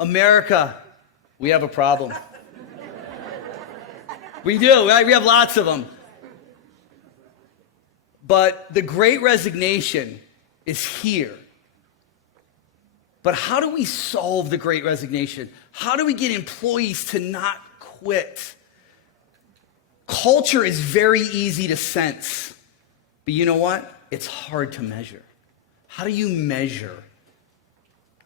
America, we have a problem. We do, right? We have lots of them. But the Great Resignation is here. But how do we solve the Great Resignation? How do we get employees to not quit? Culture is very easy to sense. But you know what? It's hard to measure. How do you measure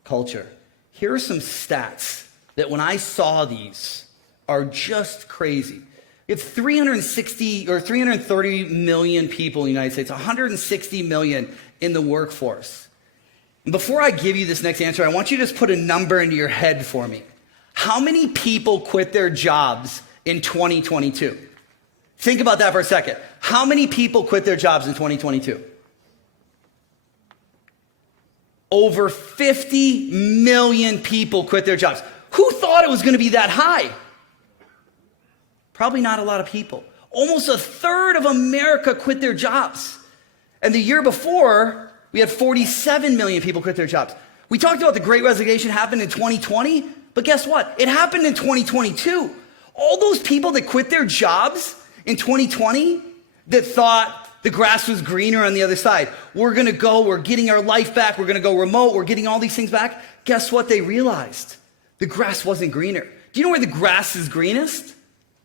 culture? Here are some stats that when I saw these are just crazy. We have 360 or 330 million people in the United States, 160 million in the workforce. And before I give you this next answer, I want you to just put a number into your head for me. How many people quit their jobs in 2022? Think about that for a second. How many people quit their jobs in 2022? Over 50 million people quit their jobs. Who thought it was going to be that high? Probably not a lot of people. Almost a third of America quit their jobs. And the year before, we had 47 million people quit their jobs. We talked about the Great Resignation happened in 2020, but guess what? It happened in 2022. All those people that quit their jobs in 2020 that thought the grass was greener on the other side. We're getting our life back. We're going to go remote. We're getting all these things back. Guess what they realized? The grass wasn't greener. Do you know where the grass is greenest?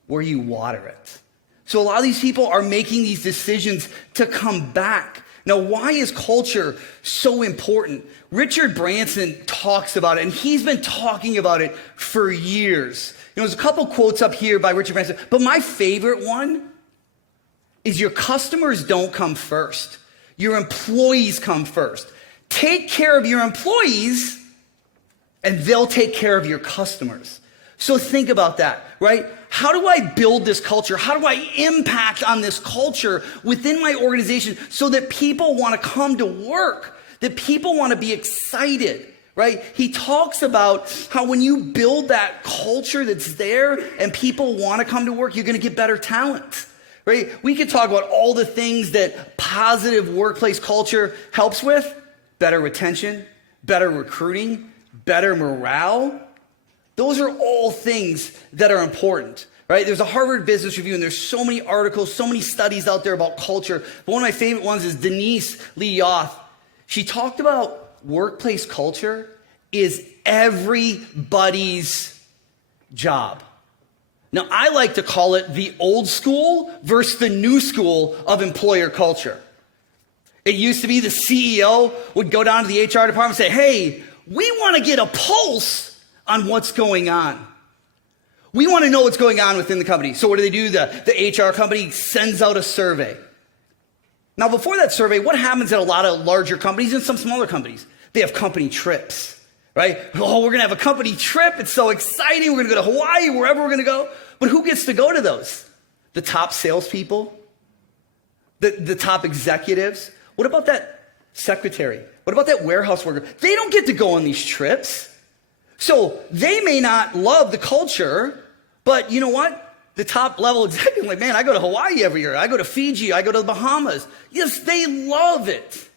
Where you water it. So a lot of these people are making these decisions to come back. Now, why is culture so important? Richard Branson talks about it, and he's been talking about it for years. There's a couple quotes up here by Richard Branson, but my favorite one is your customers don't come first. Your employees come first. Take care of your employees, and they'll take care of your customers. So think about that, right? How do I build this culture? How do I impact on this culture within my organization so that people want to come to work, that people want to be excited, right? He talks about how when you build that culture that's there and people want to come to work, you're going to get better talent. Right? We could talk about all the things that positive workplace culture helps with. Better retention, better recruiting, better morale. Those are all things that are important, right? There's a Harvard Business Review, and there's so many articles, so many studies out there about culture. But one of my favorite ones is Denise Lee Yoth. She talked about workplace culture is everybody's job. Now, I like to call it the old school versus the new school of employer culture. It used to be the CEO would go down to the HR department and say, hey, we want to get a pulse on what's going on. We want to know what's going on within the company. So what do? The HR company sends out a survey. Now, before that survey, what happens at a lot of larger companies and some smaller companies? They have company trips. Right? Oh, we're going to have a company trip. It's so exciting. We're going to go to Hawaii, wherever we're going to go. But who gets to go to those? The top salespeople? The top executives? What about that secretary? What about that warehouse worker? They don't get to go on these trips. So they may not love the culture, but you know what? The top level executive, like, man, I go to Hawaii every year. I go to Fiji. I go to the Bahamas. Yes, they love it.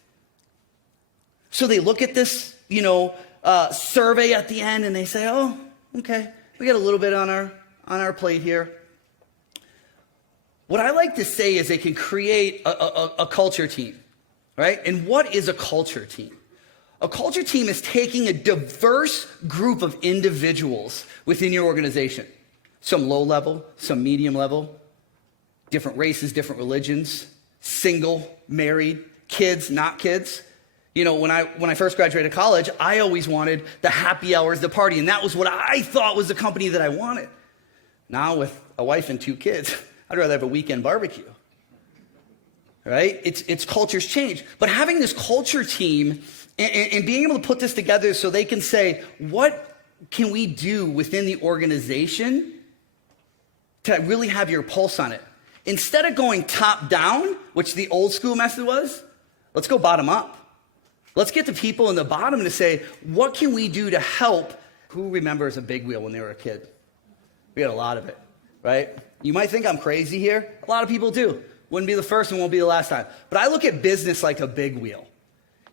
So they look at this, survey at the end, and they say, oh, okay, we got a little bit on our plate here. What I like to say is they can create a culture team, right? And what is a culture team? A culture team is taking a diverse group of individuals within your organization. Some low level, some medium level, different races, different religions, single, married, kids, not kids. When I first graduated college, I always wanted the happy hours, the party, and that was what I thought was the company that I wanted. Now with a wife and 2 kids, I'd rather have a weekend barbecue. Right? It's culture's change. But having this culture team and being able to put this together so they can say, what can we do within the organization to really have your pulse on it? Instead of going top down, which the old school method was, let's go bottom up. Let's get the people in the bottom to say, what can we do to help? Who remembers a big wheel when they were a kid? We had a lot of it, right? You might think I'm crazy here. A lot of people do. Wouldn't be the first and won't be the last time. But I look at business like a big wheel.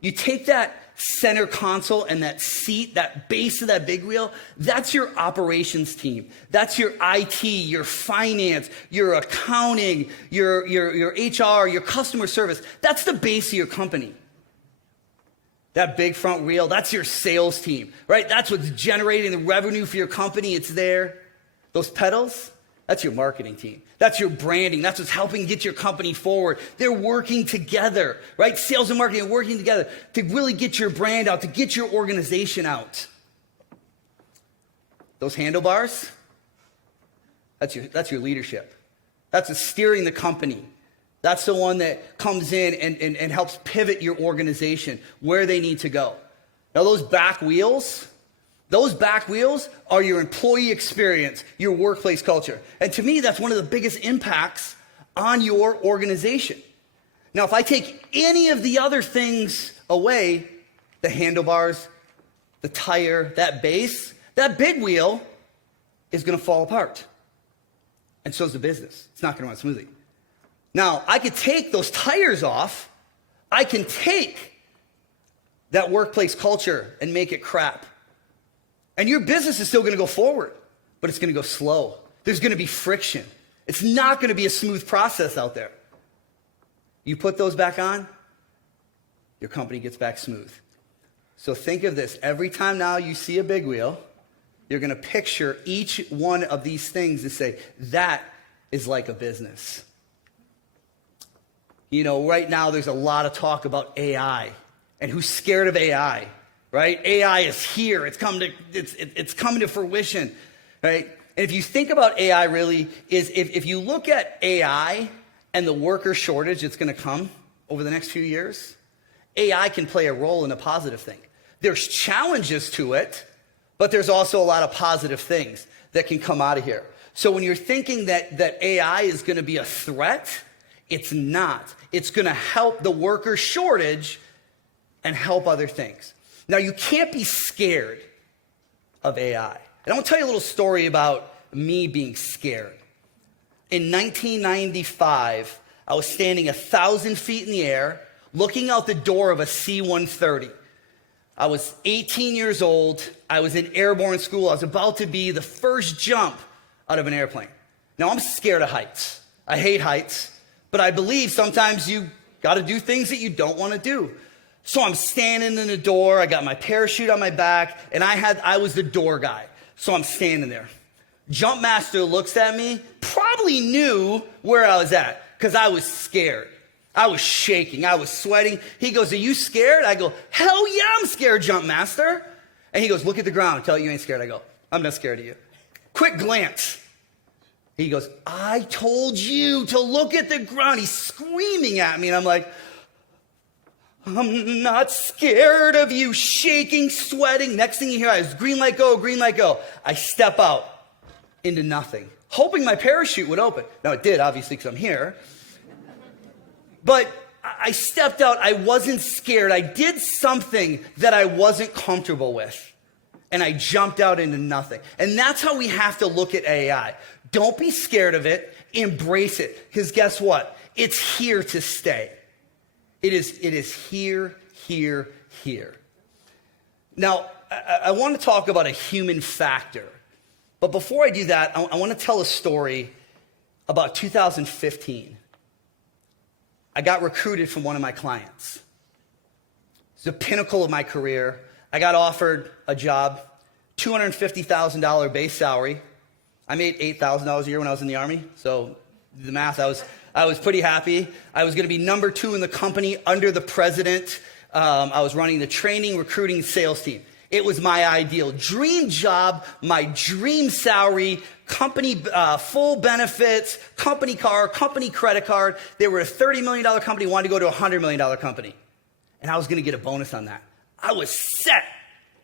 You take that center console and that seat, that base of that big wheel, that's your operations team. That's your IT, your finance, your accounting, your HR, your customer service. That's the base of your company. That big front wheel, that's your sales team, right? That's what's generating the revenue for your company. It's there. Those pedals, that's your marketing team. That's your branding. That's what's helping get your company forward. They're working together, right? Sales and marketing are working together to really get your brand out, to get your organization out. Those handlebars, that's your leadership. That's what's steering the company. That's the one that comes in and helps pivot your organization where they need to go. Now those back wheels are your employee experience, your workplace culture. And to me, that's one of the biggest impacts on your organization. Now, if I take any of the other things away, the handlebars, the tire, that base, that big wheel is going to fall apart. And so is the business. It's not going to run smoothly. Now, I could take those tires off. I can take that workplace culture and make it crap. And your business is still going to go forward, but it's going to go slow. There's going to be friction. It's not going to be a smooth process out there. You put those back on, your company gets back smooth. So think of this. Every time now you see a big wheel, you're going to picture each one of these things and say, that is like a business. You know, right now there's a lot of talk about AI and who's scared of AI. Right? AI is here. It's coming to fruition, right? And if you think about AI really, is if you look at AI and the worker shortage that's going to come over the next few years, AI can play a role in a positive thing. There's challenges to it, but there's also a lot of positive things that can come out of here. So when you're thinking that AI is going to be a threat, it's not. It's going to help the worker shortage and help other things. Now, you can't be scared of AI. And I want to tell you a little story about me being scared. In 1995, I was standing 1,000 feet in the air, looking out the door of a C-130. I was 18 years old. I was in airborne school. I was about to be the first jump out of an airplane. Now, I'm scared of heights. I hate heights, but I believe sometimes you got to do things that you don't want to do. So I'm standing in the door, I got my parachute on my back, and I was the door guy. So I'm standing there. Jump master looks at me, probably knew where I was at, because I was scared. I was shaking, I was sweating. He goes, "Are you scared?" I go, "Hell yeah, I'm scared, jump master." And he goes, "Look at the ground, tell you ain't scared." I go, "I'm not scared of you." Quick glance. He goes, "I told you to look at the ground." He's screaming at me, and I'm like, "I'm not scared of you," shaking, sweating. Next thing you hear is green light go, green light go. I step out into nothing, hoping my parachute would open. Now it did, obviously, because I'm here. But I stepped out. I wasn't scared. I did something that I wasn't comfortable with. And I jumped out into nothing. And that's how we have to look at AI. Don't be scared of it. Embrace it. Because guess what? It's here to stay. It is here. Now, I want to talk about a human factor. But before I do that, I want to tell a story about 2015. I got recruited from one of my clients. It's the pinnacle of my career. I got offered a job, $250,000 base salary. I made $8,000 a year when I was in the Army, so do the math. I was pretty happy. I was going to be number 2 in the company under the president. I was running the training, recruiting, sales team. It was my ideal dream job, my dream salary, company full benefits, company car, company credit card. They were a $30 million company, wanted to go to a $100 million company. And I was going to get a bonus on that. I was set.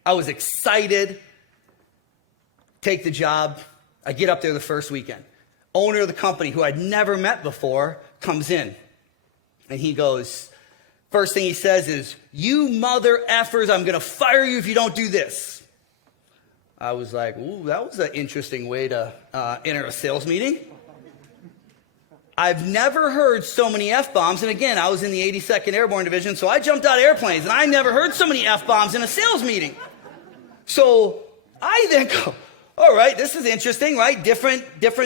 I was excited. Take the job. I get up there the first weekend. Owner of the company, who I'd never met before, comes in. And he goes, First thing he says is, "You mother effers, I'm going to fire you if you don't do this." I was like, ooh, that was an interesting way to enter a sales meeting. I've never heard so many F-bombs. And again, I was in the 82nd Airborne Division, so I jumped out of airplanes, and I never heard so many F-bombs in a sales meeting. So I then go, all right, this is interesting, right? Different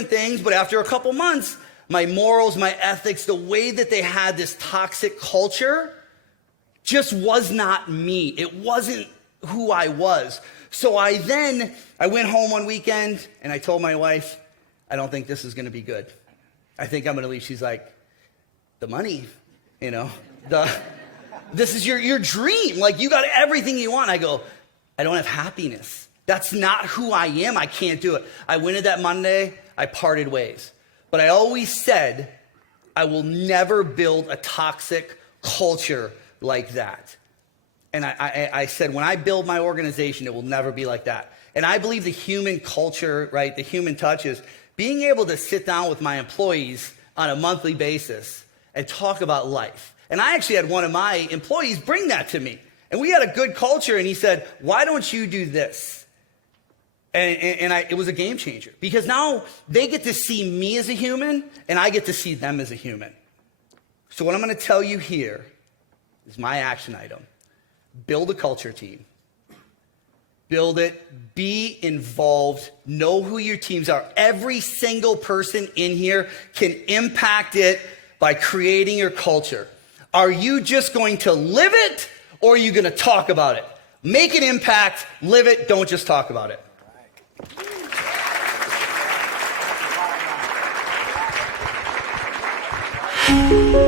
things. But after a couple months, my morals, my ethics, the way that they had this toxic culture just was not me. It wasn't who I was. So I went home one weekend, and I told my wife, I don't think this is going to be good. I think I'm going to leave. She's like, the money, this is your dream. Like, you got everything you want. I go, I don't have happiness. That's not who I am. I can't do it. I went in that Monday. I parted ways. But I always said, I will never build a toxic culture like that. And I said, when I build my organization, it will never be like that. And I believe the human culture, right, the human touch is being able to sit down with my employees on a monthly basis and talk about life. And I actually had one of my employees bring that to me. And we had a good culture, and he said, why don't you do this? And it was a game changer. Because now they get to see me as a human, and I get to see them as a human. So what I'm going to tell you here is my action item. Build a culture team. Build it, be involved, know who your teams are. Every single person in here can impact it by creating your culture. Are you just going to live it, or are you going to talk about it? Make an impact, live it, don't just talk about it. Right.